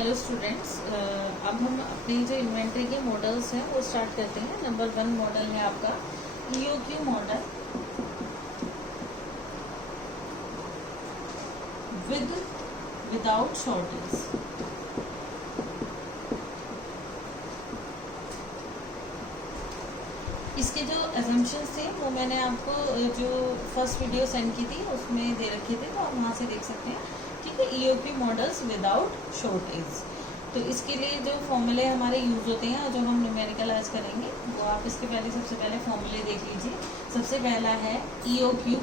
Hello students, अब हम अपनी जो इन्वेंट्री के मॉडल्स हैं वो स्टार्ट करते हैं। नंबर 1 मॉडल है आपका EOQ मॉडल विदाउट शॉर्टेज। इसके जो एजम्पशंस थे वो मैंने आपको जो फर्स्ट वीडियो सेंड की थी उसमें दे रखे थे, तो आप वहाँ से देख सकते हैं। ठीक है, EOQ मॉडल्स विदाउट शॉर्टेज। तो इसके लिए जो फॉर्मूले हमारे यूज होते हैं और जो हम न्यूमेरिकल आज करेंगे वो आप इसके पहले सबसे पहले फॉर्मूले देख लीजिए। सबसे पहला है EOQ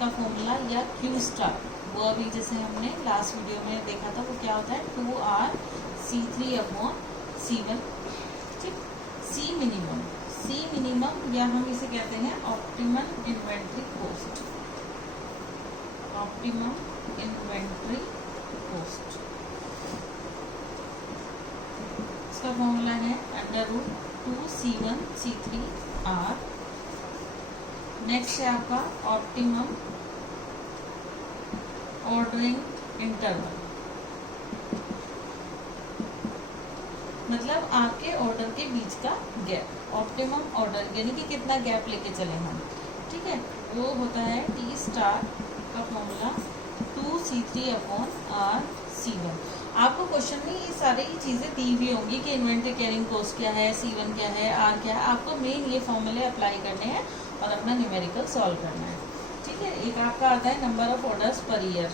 का फॉर्मूला या Q स्टार। वो अभी जैसे हमने लास्ट वीडियो में देखा था, वो क्या होता है 2RC3/C1। ठीक, C मिनिमम या हम इसे कहते हैं optimum inventory cost. Optimum inventory cost, इसका फॉर्मूला है √2C1C3R। नेक्स्ट है आपका ऑप्टिमम ऑर्डरिंग इंटरवल, मतलब आपके ऑर्डर के बीच का गैप। ऑप्टिमम ऑर्डर यानी कि कितना गैप लेके चले हम। ठीक है, वो होता है T स्टार का फॉर्मूला 2C3/R/C1। आपको क्वेश्चन में ये सारी चीज़ें दी हुई होंगी कि इन्वेंट्री कैरिंग कॉस्ट क्या है, C1 क्या है, R क्या है। आपको मेन ये फॉर्मूले अप्लाई करने हैं और अपना न्यूमेरिकल सॉल्व करना है। ठीक है, एक आपका आता है number of orders per year.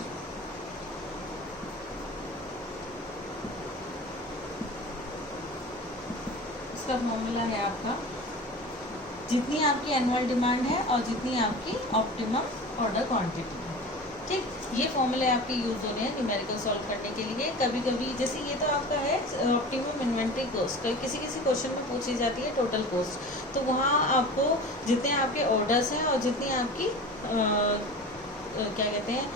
इसका फॉर्मूला है आपका जितनी आपकी एनुअल डिमांड है और जितनी आपकी ऑप्टिमम ऑर्डर क्वांटिटी है। ठीक, ये फॉर्मूले आपके यूज होने हैं न्यूमेरिकल सॉल्व करने के लिए। कभी कभी जैसे ये तो आपका है ऑप्टिमम इन्वेंट्री कॉस्ट, किसी क्वेश्चन में पूछी जाती है टोटल कॉस्ट, तो वहाँ आपको जितने आपके ऑर्डर्स हैं और जितनी आपकी क्या कहते हैं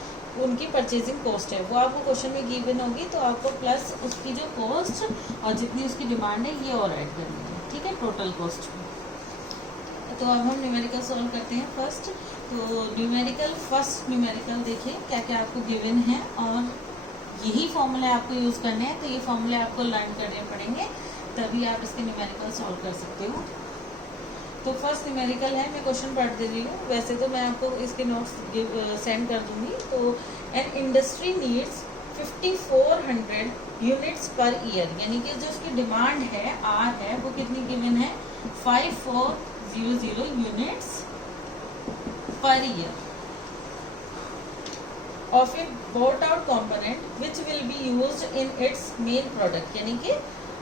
उनकी परचेजिंग कॉस्ट है वो आपको क्वेश्चन में गिवन होगी, तो आपको प्लस उसकी जो कॉस्ट और जितनी उसकी डिमांड है ये और ऐड करनी है। ठीक है, टोटल कॉस्ट। तो अब हम न्यूमेरिकल सॉल्व करते हैं फर्स्ट। तो फर्स्ट न्यूमेरिकल देखिए क्या क्या आपको गिवन है और यही फॉर्मूले आपको यूज़ करने हैं। तो ये फॉर्मूले आपको लर्न करने पड़ेंगे, तभी आप इसके न्यूमेरिकल सॉल्व कर सकते हो। तो फर्स्ट न्यूमेरिकल है, मैं क्वेश्चन पढ़ दे रही हूँ, वैसे तो मैं आपको इसके नोट्स सेंड कर दूंगी। तो an industry needs 5400 units per year, यानी कि जो उसकी डिमांड है R है वो कितनी गिवन है 5400 units per year of A bought out component which will be used in its main product, यानी कि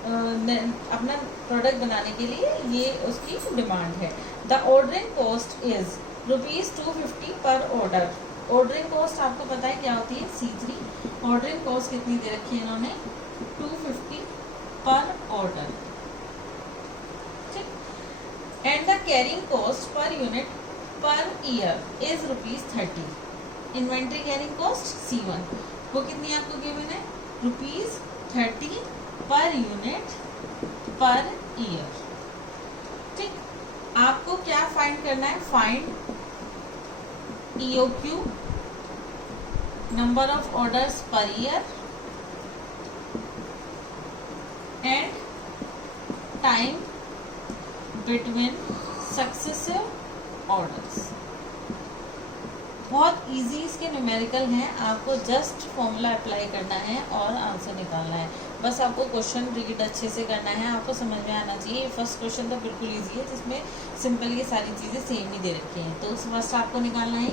अपना प्रोडक्ट बनाने के लिए ये उसकी डिमांड है। द ऑर्डरिंग कॉस्ट इज ₹250 पर ऑर्डर। ऑर्डरिंग कॉस्ट आपको पता है क्या होती है C3। ऑर्डरिंग कॉस्ट कितनी दे रखी है इन्होंने 250 पर ऑर्डर। ठीक, and the carrying cost per unit per year is ₹30। Inventory carrying cost C1 वो कितनी आपको गिवन है ₹30 पर यूनिट पर ईयर। ठीक, आपको क्या फाइंड करना है, find EOQ number of orders per year and time between successive orders. बहुत इजी इसके न्यूमेरिकल हैं, आपको जस्ट फॉर्मूला अप्लाई करना है और आंसर निकालना है। बस आपको क्वेश्चन रीड अच्छे से करना है, आपको समझ में आना चाहिए। फर्स्ट क्वेश्चन तो बिल्कुल इजी है जिसमें सिंपल ये सारी चीज़ें सेम ही दे रखी हैं। तो फर्स्ट आपको निकालना है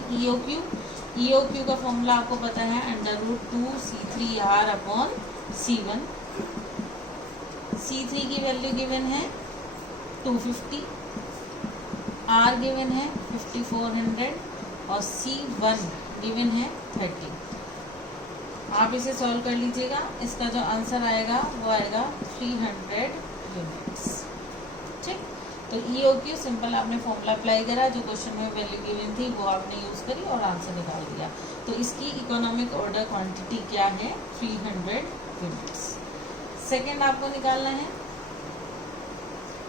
EOQ का फॉर्मूला आपको पता है √2C3R/C1। C3 की वैल्यू गिवन है 250, R गिवन है 5400 और C1 गिवन है 30। आप इसे सॉल्व कर लीजिएगा, इसका जो आंसर आएगा वो आएगा 300 यूनिट्स। ठीक, तो EOQ सिंपल आपने फॉर्मूला अप्लाई करा, जो क्वेश्चन में वैल्यू गिवन थी वो आपने यूज़ करी और आंसर निकाल दिया। तो इसकी इकोनॉमिक ऑर्डर क्वांटिटी क्या है 300 यूनिट्स। सेकेंड आपको निकालना है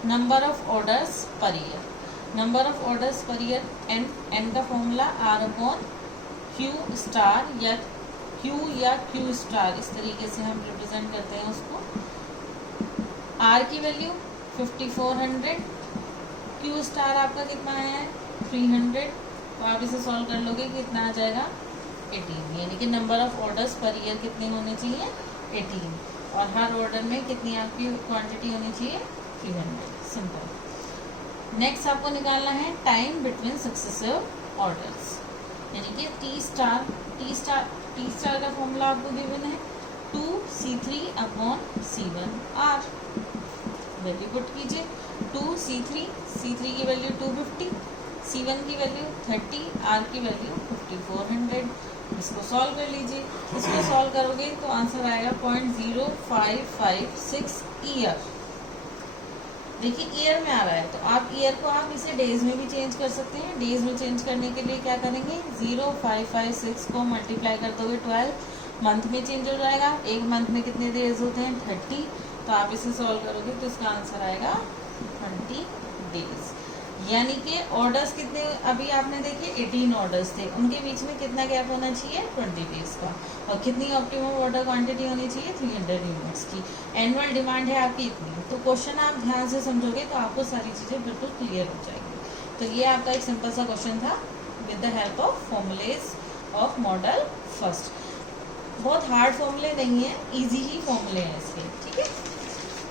number of orders per year. Number of orders per year N का फॉर्मूला R/Q स्टार या Q क्यू या क्यू स्टार, इस तरीके से हम रिप्रेजेंट करते हैं उसको। आर की वैल्यू 5400, क्यू स्टार आपका कितना आया है 300, तो आप इसे सॉल्व कर लोगे कितना आ जाएगा 18, यानी कि number of orders per year कितने होने चाहिए 18, और हर ऑर्डर में कितनी आपकी क्वांटिटी होनी चाहिए 300। सिंपल। नेक्स्ट आपको निकालना है टाइम बिटवीन सक्सेसिव ऑर्डर्स, यानी कि टी स्टार का फॉर्मूला आपको गिवन है 2C3/C1R। वैल्यू पुट कीजिए 2C3 की वैल्यू 250, C1 की वैल्यू 30, R की वैल्यू 5400। इसको सॉल्व कर लीजिए। इसको सॉल्व करोगे तो आंसर आएगा 0.0556 ईयर। देखिए ईयर में आ रहा है, तो आप ईयर को आप इसे डेज में भी चेंज कर सकते हैं। डेज में चेंज करने के लिए क्या करेंगे, 0556 को मल्टीप्लाई कर दोगे 12, मंथ में चेंज हो जाएगा। एक मंथ में कितने डेज होते हैं 30, तो आप इसे सॉल्व करोगे तो इसका आंसर आएगा 20 डेज। यानी कि ऑर्डर्स कितने अभी आपने देखे 18 ऑर्डर्स थे, उनके बीच में कितना गैप होना चाहिए 20 डेज का, और कितनी ऑप्टिमम ऑर्डर क्वांटिटी होनी चाहिए 300 यूनिट्स की। एनुअल डिमांड है आपकी इतनी, तो क्वेश्चन आप ध्यान से समझोगे तो आपको सारी चीज़ें बिल्कुल क्लियर हो जाएंगी। तो ये आपका एक सिंपल सा क्वेश्चन था with the help of formulas of model first. बहुत हार्ड फॉर्मूले नहीं है, ईजी ही फॉर्मूले हैं इसके, ठीक है।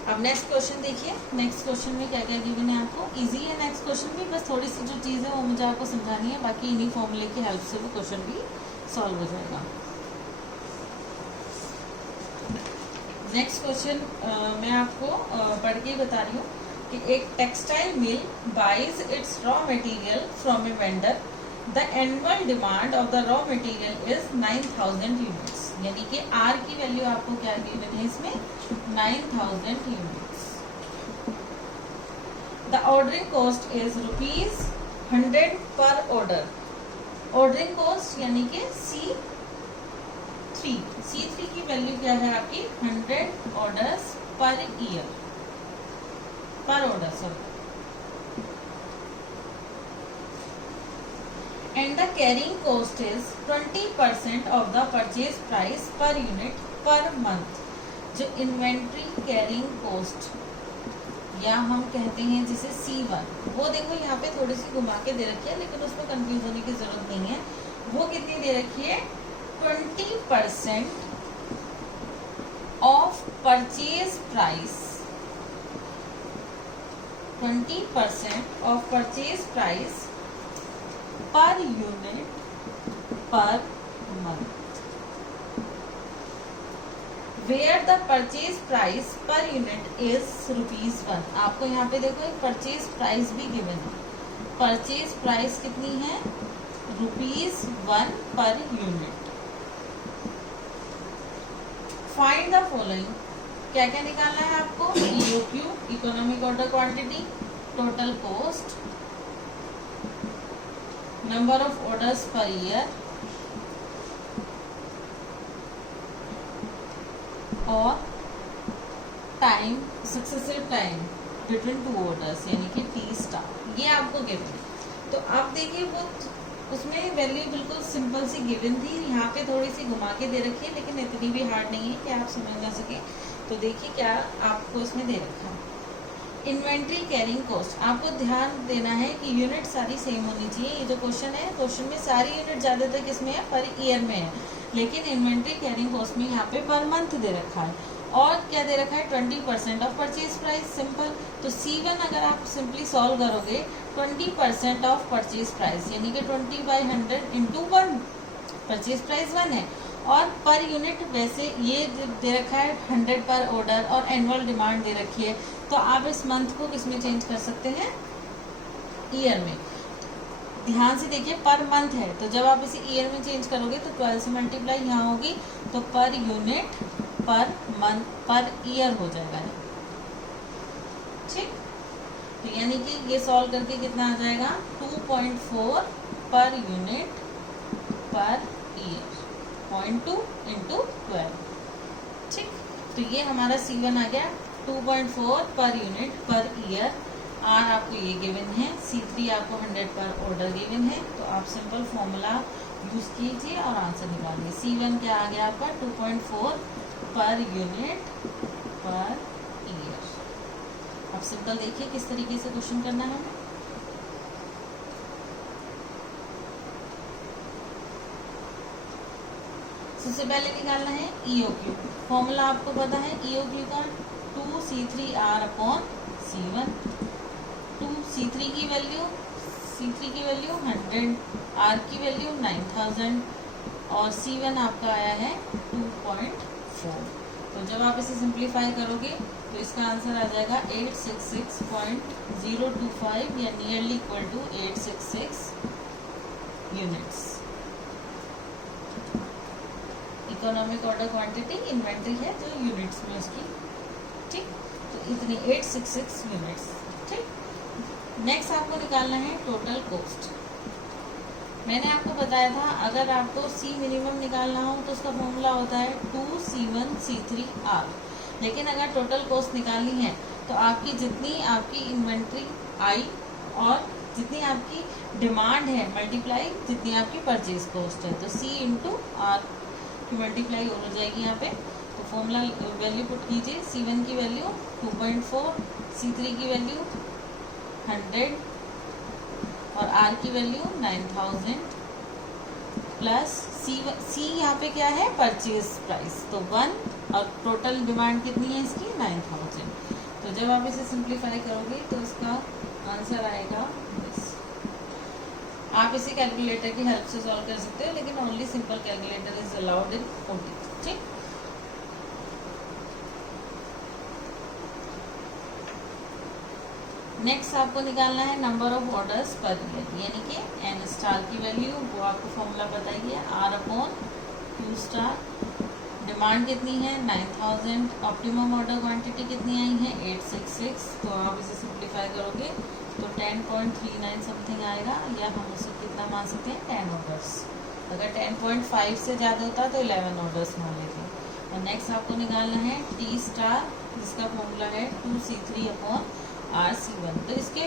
अब नेक्स्ट क्वेश्चन देखिए, नेक्स्ट क्वेश्चन में क्या क्या गिवन है आपको। इजी है नेक्स्ट क्वेश्चन भी, बस थोड़ी सी जो चीज़ है वो मुझे आपको समझानी है, बाकी इन्हीं फॉर्मूले की हेल्प से भी क्वेश्चन भी सॉल्व हो जाएगा। नेक्स्ट क्वेश्चन मैं आपको पढ़ के बता रही हूँ कि एक textile mill buys its raw material from a vendor, the annual demand of the raw material is 9000 units. यानी कि आर की वैल्यू आपको क्या गिवन है इसमें 9000 units. The ordering cost is ₹100 पर ऑर्डर। ऑर्डरिंग कॉस्ट यानी कि C3 की वैल्यू क्या है आपकी 100 ऑर्डर्स पर ईयर, पर order sorry. And the carrying cost is 20% of the purchase price per unit per month. जो इन्वेंट्री कैरिंग कॉस्ट या हम कहते हैं जिसे C1, वो देखो यहाँ पे थोड़ी सी घुमा के दे रखी है, लेकिन उसमें कंफ्यूज होने की जरूरत नहीं है। वो कितनी दे रखी है 20% of purchase price, 20% of purchase price per unit per month, where the purchase price per unit is ₹1। आपको यहाँ पे देखो एक परचेज प्राइस भी गिवन है। परचेज प्राइस कितनी है ₹1 per unit. Find the following, क्या क्या निकालना है आपको, EOQ economic order quantity, total cost, number of orders per year, और time successive time between 2 orders यानी कि T स्टार। ये आपको गिवन है। तो आप देखिए वो उसमें वैल्यू बिल्कुल सिंपल सी गिवन थी, यहाँ पे थोड़ी सी घुमा के दे रखी है, लेकिन इतनी भी हार्ड नहीं है कि आप समझ ना सके। तो देखिए क्या आपको इसमें दे रखा है, इन्वेंट्री कैरिंग कॉस्ट। आपको ध्यान देना है कि यूनिट सारी सेम होनी चाहिए। ये जो क्वेश्चन है, क्वेश्चन में सारी यूनिट ज़्यादातर किसमें है पर ईयर में है, लेकिन इन्वेंट्री कैरिंग कॉस्ट में यहाँ पे पर मंथ दे रखा है। और क्या दे रखा है 20% ऑफ परचेज प्राइस। सिंपल, तो C1 अगर आप सिंपली सॉल्व करोगे 20% ऑफ परचेज प्राइस यानी कि 20/100 इंटू 1, परचेज प्राइस 1 है, और पर यूनिट वैसे ये दे रखा है 100 पर ऑर्डर, और एनुअल डिमांड दे रखी है। तो आप इस मंथ को किस में चेंज कर सकते हैं, ईयर में। ध्यान से देखिए पर मंथ है, तो जब आप इसे ईयर में चेंज करोगे तो 12 से मल्टीप्लाई यहाँ होगी, तो पर unit per month per year हो जाएगा, ठीक। तो यानी कि ये सॉल्व करके कितना आ जाएगा 2.4 पर यूनिट पर ईयर, 0.2 इंटू 12, ठीक। तो ये हमारा C1 आ गया 2.4 पर यूनिट पर ईयर। आर आपको ये गिवन है, C3 आपको 100 पर ऑर्डर गिवन है। तो आप सिंपल फॉर्मूला यूज कीजिए और आंसर निकालिए। C1 क्या आ गया आपका 2.4 पर यूनिट पर ईयर। अब सिंपल देखिए किस तरीके से क्वेश्चन करना है हमें। सबसे पहले निकालना है EOQ। फॉर्मूला आपको पता है EOQ का 2C3R/C1। 2C3 की वैल्यू 100, R की वैल्यू 9000 और C1 आपका आया है 2.4। तो जब आप इसे सिंप्लीफाई करोगे तो इसका आंसर आ जाएगा 866.025 या nearly equal to 866 units. Economic order quantity inventory है जो यूनिट्स में उसकी, ठीक। तो इतनी 866 यूनिट्स, ठीक। नेक्स्ट आपको निकालना है टोटल कॉस्ट। मैंने आपको बताया था अगर आपको C मिनिमम निकालना हो तो उसका फॉर्मूला होता है 2C1C3R। लेकिन अगर टोटल कॉस्ट निकालनी है तो आपकी जितनी आपकी इन्वेंट्री आई और जितनी आपकी डिमांड है मल्टीप्लाई जितनी आपकी परचेज कॉस्ट है, तो C इंटू R की मल्टीप्लाई हो जाएगी यहाँ पे। तो फॉर्मूला वैल्यू पुट कीजिए। C1 की वैल्यू 2.4, C3 की वैल्यू 100 और R की वैल्यू 9000 प्लस C यहाँ पे क्या है परचेज प्राइस, तो 1 और टोटल डिमांड कितनी है इसकी 9000। तो जब आप इसे सिंप्लीफाई करोगे तो इसका आंसर आएगा this। आप इसे कैलकुलेटर की हेल्प से सॉल्व कर सकते हो, लेकिन only simple calculator is allowed in OT, ठीक। नेक्स्ट आपको निकालना है number of orders per year, यानी कि N स्टार की वैल्यू, वो आपको फॉर्मूला बताइए R/Q स्टार। डिमांड कितनी है 9000, ऑप्टिमम ऑर्डर क्वांटिटी कितनी आई है 866। तो आप इसे सिंप्लीफाई करोगे तो 10.39 समथिंग आएगा, या हम उसे कितना मान सकते हैं 10 ऑर्डर्स। अगर 10.5 से ज़्यादा होता तो 11 ऑर्डर्स मान लीजिए। और नेक्स्ट आपको निकालना है T स्टार, जिसका फॉर्मूला है 2C3/R/C1। तो इसके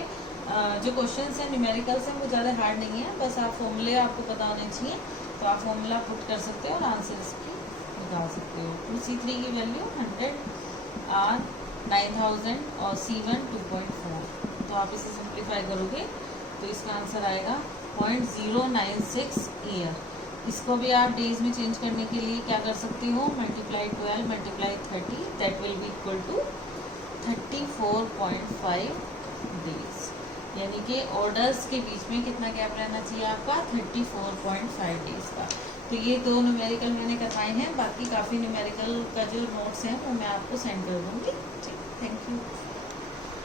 जो क्वेश्चन हैं न्यूमेरिकल्स हैं वो ज़्यादा हार्ड नहीं है, बस आप फॉर्मूले आपको पता होने चाहिए। तो आप फॉर्मूला पुट कर सकते हो और आंसर इसकी निकाल सकते हो। 2C3 की वैल्यू 100, R 9000 और C1 2.4। तो आप इसे सिंप्लीफाई करोगे तो इसका आंसर आएगा 0.096 ईयर। इसको भी आप डेज में चेंज करने के लिए क्या कर सकते हो, multiply 12 multiply 30, that will be equal to 34.5 days. यानी कि ऑर्डर्स के बीच में कितना गैप रहना चाहिए आपका 34.5 डेज का। तो ये दो न्यूमेरिकल मैंने करवाए हैं, बाकी काफ़ी न्यूमेरिकल का जो नोट्स हैं वो मैं आपको सेंड कर दूँगी, ठीक। थैंक